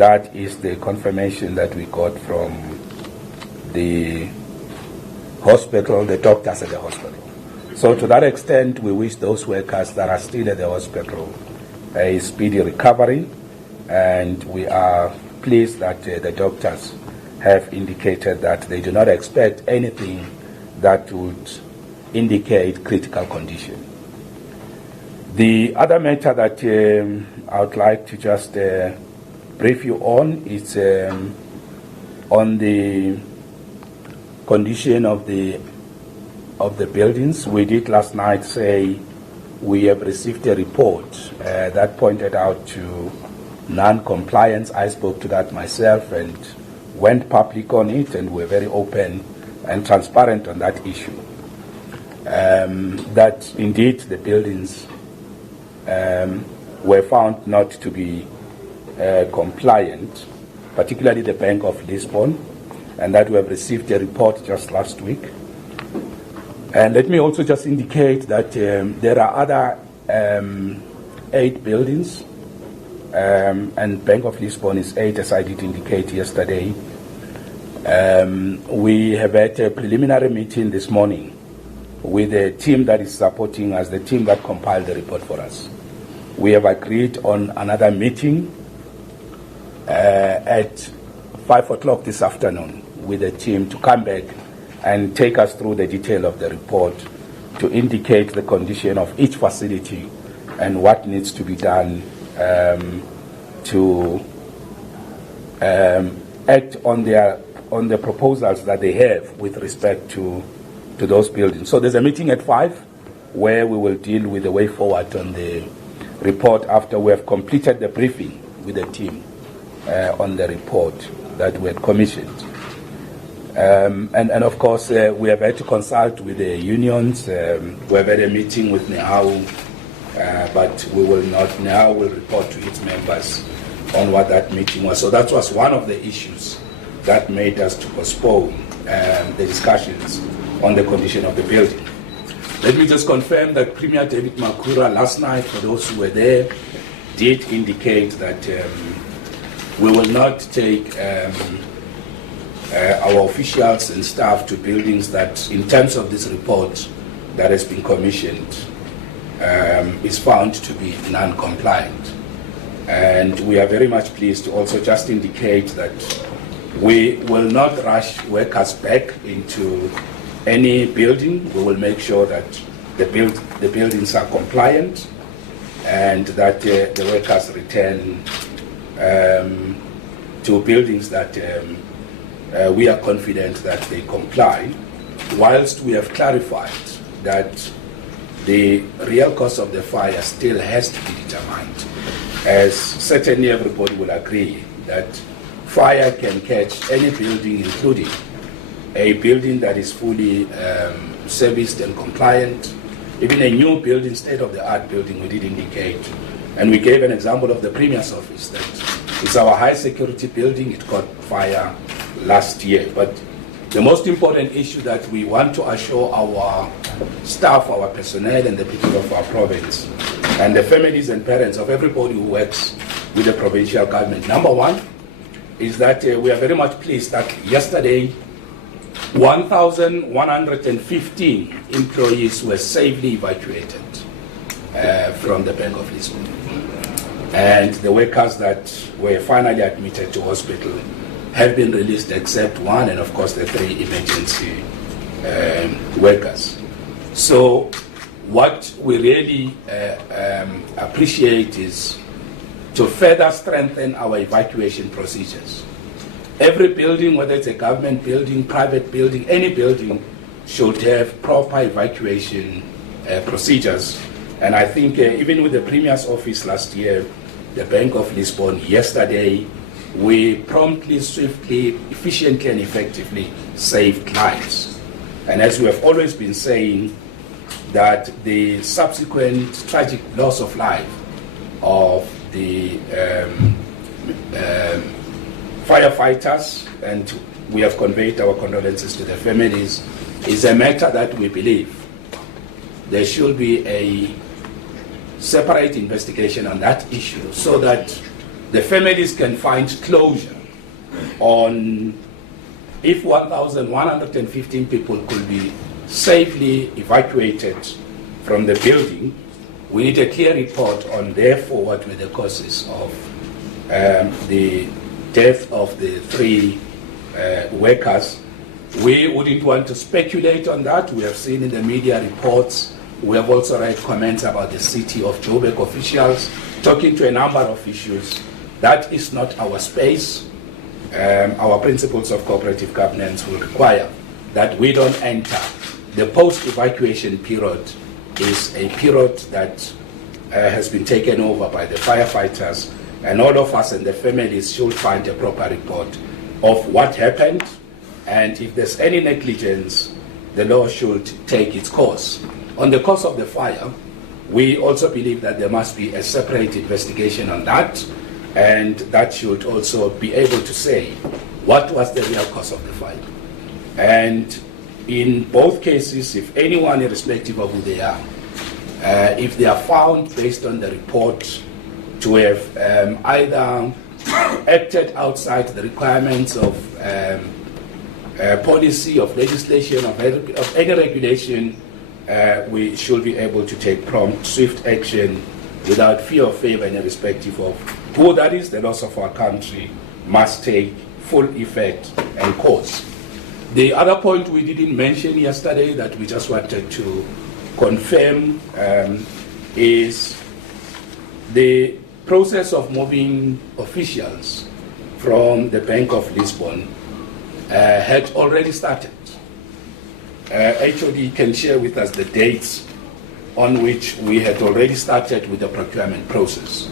That is the confirmation that we got from the hospital, the doctors at the hospital. So to that extent, we wish those workers that are still at the hospital a speedy recovery, and we are pleased that the doctors have indicated that they do not expect anything that would indicate critical condition. The other matter that I would like to just brief you on is on the condition of the buildings. We did last night say we have received a report that pointed out to non-compliance. I spoke to that myself and went public on it, and we're very open and transparent on that issue. That indeed the buildings were found not to be compliant, particularly the Bank of Lisbon, and that we have received a report just last week. And let me also just indicate that there are other 8 buildings, and Bank of Lisbon is 8, as I did indicate yesterday. We have had a preliminary meeting this morning with the team that is supporting us, the team that compiled the report for us. We have agreed on another meeting at 5 o'clock this afternoon with the team to come back and take us through the detail of the report to indicate the condition of each facility and what needs to be done to act on the proposals that they have with respect to those buildings. So there's a meeting at 5 where we will deal with the way forward on the report after we have completed the briefing with the team on the report that we had commissioned. And of course, we have had to consult with the unions. We have had a meeting with NEHAU, but we will not, NEHAU will report to its members on what that meeting was. So that was one of the issues that made us to postpone the discussions on the condition of the building. Let me just confirm that Premier David Makura last night, for those who were there, did indicate that we will not take our officials and staff to buildings that, in terms of this report that has been commissioned, is found to be non-compliant. And we are very much pleased to also just indicate that we will not rush workers back into any building. We will make sure that the buildings are compliant and that the workers return to buildings that we are confident that they comply, whilst we have clarified that the real cause of the fire still has to be determined, as certainly everybody will agree that fire can catch any building, including a building that is fully serviced and compliant. Even a new building, state-of-the-art building, we did indicate. And we gave an example of the Premier's office. That it's our high security building. It caught fire last year. But the most important issue that we want to assure our staff, our personnel, and the people of our province, and the families and parents of everybody who works with the provincial government, number one, is that we are very much pleased that yesterday 1,115 employees were safely evacuated from the Bank of Lisbon. And the workers that were finally admitted to hospital have been released except one, and of course the 3 emergency workers. So what we really appreciate is to further strengthen our evacuation procedures. Every building, whether it's a government building, private building, any building, should have proper evacuation procedures. And I think even with the Premier's office last year, the Bank of Lisbon yesterday, we promptly, swiftly, efficiently and effectively saved lives. And as we have always been saying, that the subsequent tragic loss of life of the firefighters, and we have conveyed our condolences to the families, is a matter that we believe there should be a separate investigation on that issue, so that the families can find closure on if 1,115 people could be safely evacuated from the building. We need a clear report on, therefore, what were the causes of the death of the 3 workers. We wouldn't want to speculate on that. We have seen in the media reports. We have also read comments about the city of Joburg officials talking to a number of issues. That is not our space. Our principles of cooperative governance will require that we don't enter. The post-evacuation period is a period that has been taken over by the firefighters, and all of us and the families should find a proper report of what happened, and if there's any negligence, the law should take its course. On the cause of the fire, we also believe that there must be a separate investigation on that, and that should also be able to say what was the real cause of the fire. And in both cases, if anyone, irrespective of who they are, if they are found based on the report to have either acted outside the requirements of policy, of legislation, of any regulation, we should be able to take prompt, swift action without fear or favor, and irrespective of who that is. The laws of our country must take full effect and course. The other point we didn't mention yesterday that we just wanted to confirm is the process of moving officials from the Bank of Lisbon had already started. HOD can share with us the dates on which we had already started with the procurement process.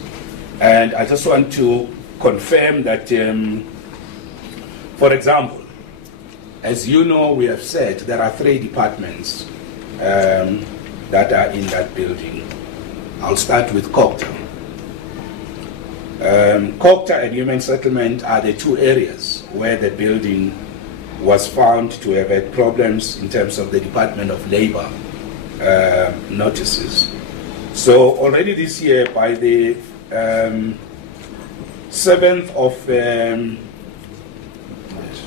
And I just want to confirm that, for example, as you know, we have said there are 3 departments that are in that building. I'll start with COGTA. COGTA and Human Settlement are the 2 areas where the building was found to have had problems in terms of the Department of Labor notices. So already this year, by the 7th of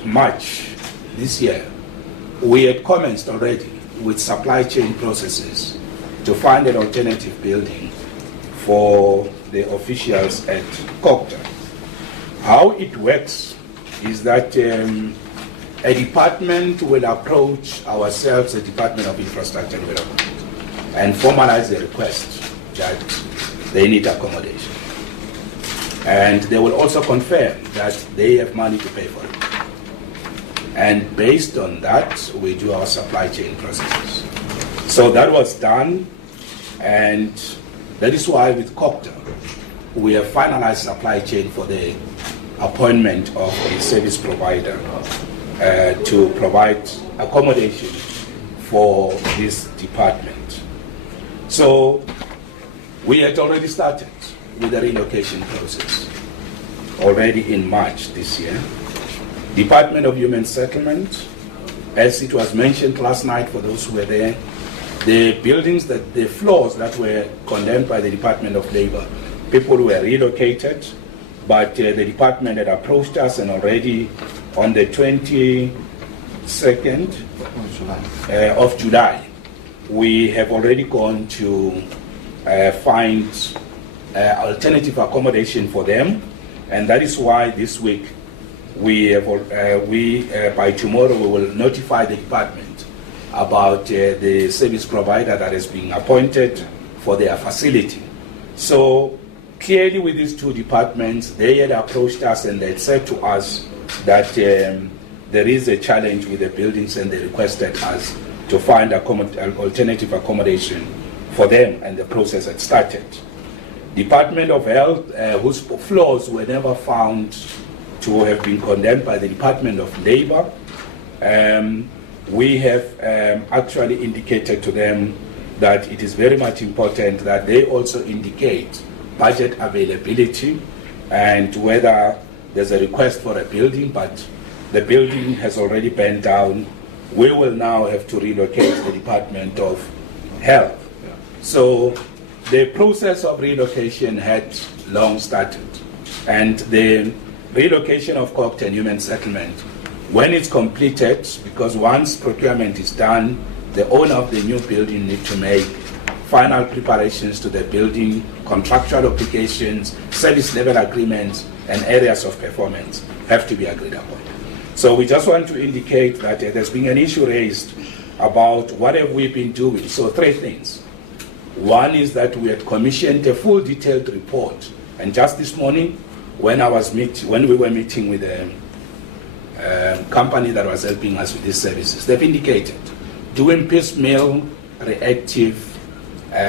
March this year, we had commenced already with supply chain processes to find an alternative building for the officials at COGTA. How it works is that a department will approach ourselves, the Department of Infrastructure and Development, and formalize the request that they need accommodation. And they will also confirm that they have money to pay for it. And based on that, we do our supply chain processes. So that was done, and that is why with COGTA, we have finalized supply chain for the appointment of a service provider to provide accommodation for this department. So we had already started with the relocation process already in March this year. Department of Human Settlement, as it was mentioned last night for those who were there, the buildings, the floors that were condemned by the Department of Labor, people were relocated, but the department had approached us, and already on the 22nd of July, we have already gone to find alternative accommodation for them, and that is why this week by tomorrow we will notify the department about the service provider that is being appointed for their facility. So clearly with these 2 departments, they had approached us and they had said to us that there is a challenge with the buildings, and they requested us to find alternative accommodation for them, and the process had started. Department of Health, whose floors were never found to have been condemned by the Department of Labor, we have actually indicated to them that it is very much important that they also indicate budget availability and whether there's a request for a building, but the building has already burned down. We will now have to relocate the Department of Health. So the process of relocation had long started. And the relocation of Cocktail Human Settlement, when it's completed, because once procurement is done, the owner of the new building needs to make final preparations to the building, contractual obligations, service level agreements, and areas of performance have to be agreed upon. So we just want to indicate that there's been an issue raised about what have we been doing. So 3 things. One is that we had commissioned a full detailed report, and just this morning, when we were meeting with the company that was helping us with these services, they've indicated doing piecemeal, reactive,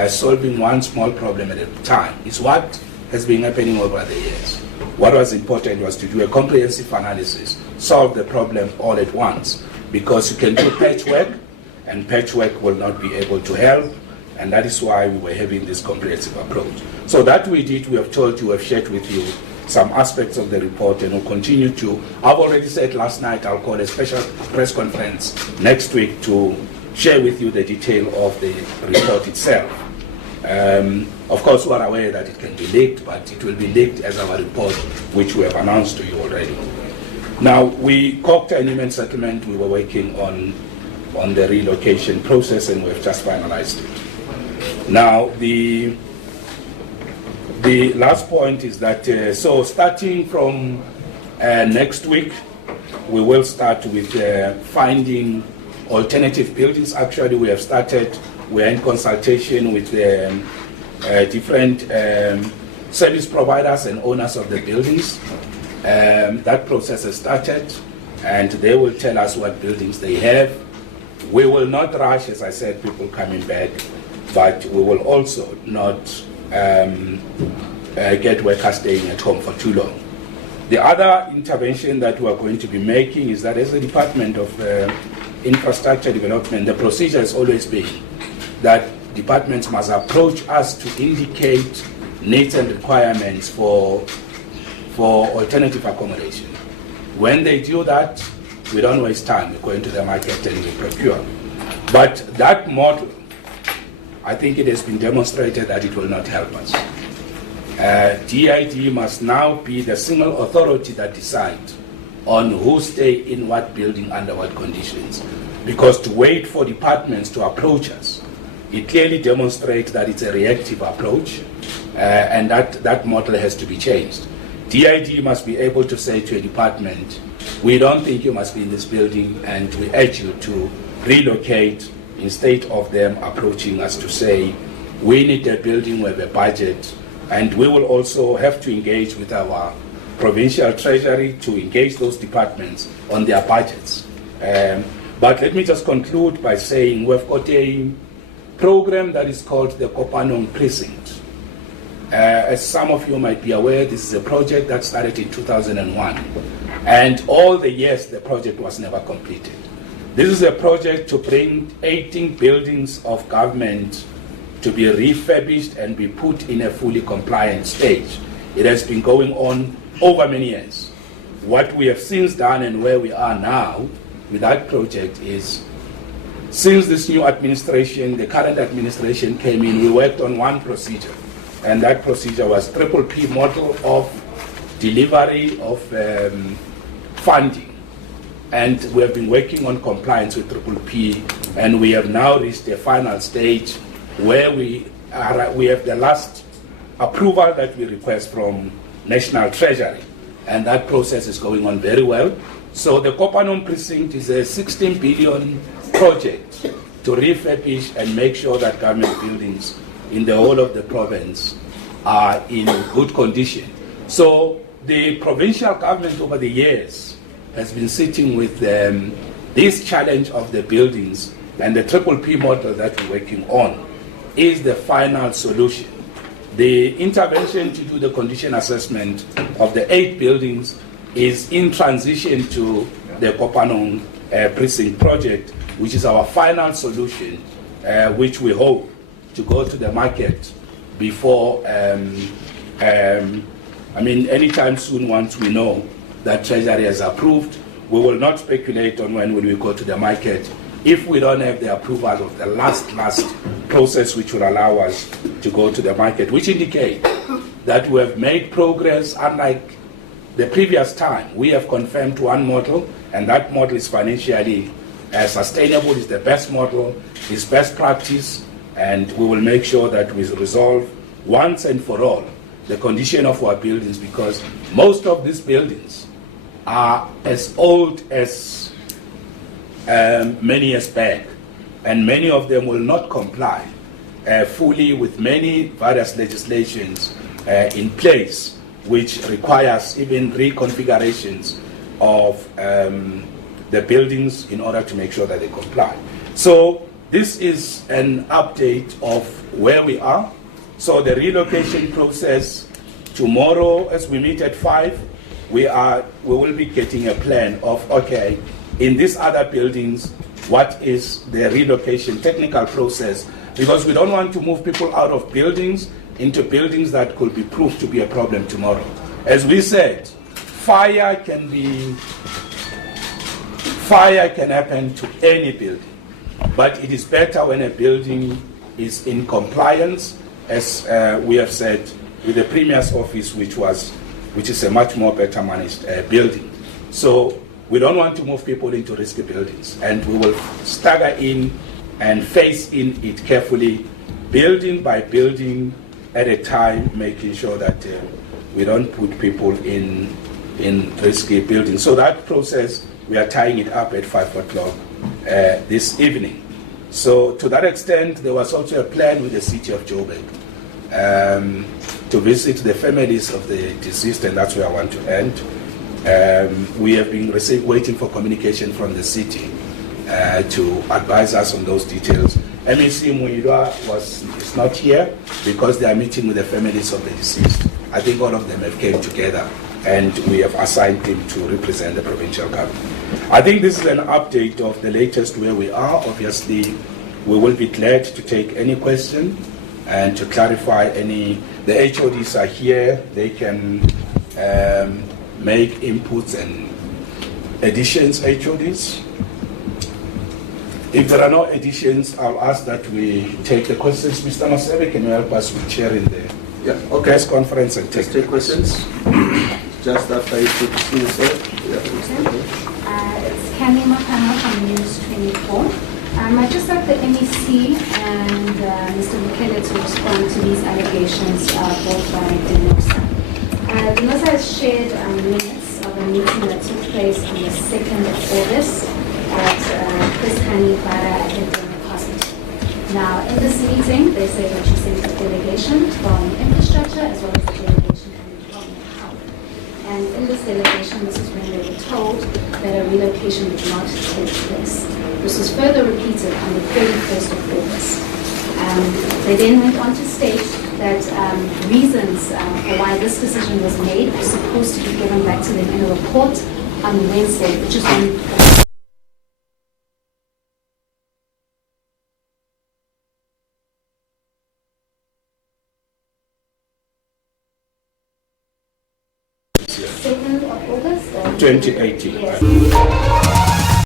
solving one small problem at a time is what has been happening over the years. What was important was to do a comprehensive analysis, solve the problem all at once, because you can do patchwork, and patchwork will not be able to help, and that is why we were having this comprehensive approach. So that we did, we have told you, we have shared with you some aspects of the report, and we'll continue to. I've already said last night I'll call a special press conference next week to share with you the detail of the report itself. Of course, we are aware that it can be leaked, but it will be leaked as our report, which we have announced to you already. Now, Cocktail Human Settlement, we were working on the relocation process, and we've just finalized it. Now, the last point is that, so starting from next week, we will start with finding alternative buildings. Actually, we have started. We're in consultation with the different service providers and owners of the buildings. That process has started, and they will tell us what buildings they have. We will not rush, as I said, people coming back, but we will also not get workers staying at home for too long. The other intervention that we are going to be making is that as a Department of Infrastructure Development, the procedure has always been that departments must approach us to indicate needs and requirements for alternative accommodation. When they do that, we don't waste time. We go into the market and we procure. But that model, I think it has been demonstrated that it will not help us. DID must now be the single authority that decides on who stay in what building under what conditions. Because to wait for departments to approach us, it clearly demonstrates that it's a reactive approach, and that model has to be changed. DID must be able to say to a department, we don't think you must be in this building, and we urge you to relocate, instead of them approaching us to say, we need a building, we have a budget, and we will also have to engage with our provincial treasury to engage those departments on their budgets. But let me just conclude by saying we've got a program that is called the Kopanong Precinct. As some of you might be aware, this is a project that started in 2001. And all the years the project was never completed. This is a project to bring 18 buildings of government to be refurbished and be put in a fully compliant stage. It has been going on over many years. What we have since done and where we are now with that project is, since this new administration, the current administration came in, we worked on one procedure, and that procedure was PPP model of delivery of funding. And we have been working on compliance with PPP, and we have now reached the final stage where we have the last approval that we request from National Treasury, and that process is going on very well. So the Kopanong Precinct is a 16 billion project to refurbish and make sure that government buildings in the whole of the province are in good condition. So the provincial government over the years has been sitting with this challenge of the buildings, and the PPP model that we're working on is the final solution. The intervention to do the condition assessment of the 8 buildings is in transition to the Kopanong Precinct project, which is our final solution, which we hope to go to the market before, anytime soon once we know that Treasury has approved. We will not speculate on when will we go to the market if we don't have the approval of the last process which will allow us to go to the market, which indicate that we have made progress. Unlike the previous time, we have confirmed one model, and that model is financially sustainable, is the best model, is best practice, and we will make sure that we resolve once and for all the condition of our buildings, because most of these buildings are as old as many years back, and many of them will not comply fully with many various legislations in place, which requires even reconfigurations of the buildings in order to make sure that they comply. So this is an update of where we are. So the relocation process, tomorrow as we meet at 5, we will be getting a plan of, okay, in these other buildings, what is the relocation technical process, because we don't want to move people out of buildings into buildings that could be proved to be a problem tomorrow. As we said, fire can happen to any building, but it is better when a building is in compliance, as we have said, with the Premier's office, which is a much more better managed building. So we don't want to move people into risky buildings, and we will stagger in and phase in it carefully, building by building at a time, making sure that we don't put people in risky buildings. So that process, we are tying it up at 5 o'clock this evening. So to that extent, there was also a plan with the city of Joburg to visit the families of the deceased, and that's where I want to end. We have been waiting for communication from the city to advise us on those details. MEC Muirwa is not here because they are meeting with the families of the deceased. I think all of them have came together, and we have assigned him to represent the provincial government. I think this is an update of the latest where we are. Obviously, we will be glad to take any question and to clarify any. The HODs are here. They can make inputs and additions, HODs. If there are no additions, I'll ask that we take the questions. Mr. Mashaba, can you help us with chairing the press conference and take questions? Just after you put yourself. It's Kami Makana from News 24. I just like the MEC and Mr. Mukele to respond to these allegations brought by Denosa. Denosa has shared minutes of a meeting that took place on the 2nd of August at precinct Milpark Hospital. Now, in this meeting, they say that she sent a delegation from infrastructure as well as a delegation from the Department of Health. And in this delegation, this is when they were told that a relocation would not take place. This was further repeated on the 31st of August. They then went on to state that reasons for why this decision was made were supposed to be given back to them in a report on Wednesday, which is when August 2018. Yes.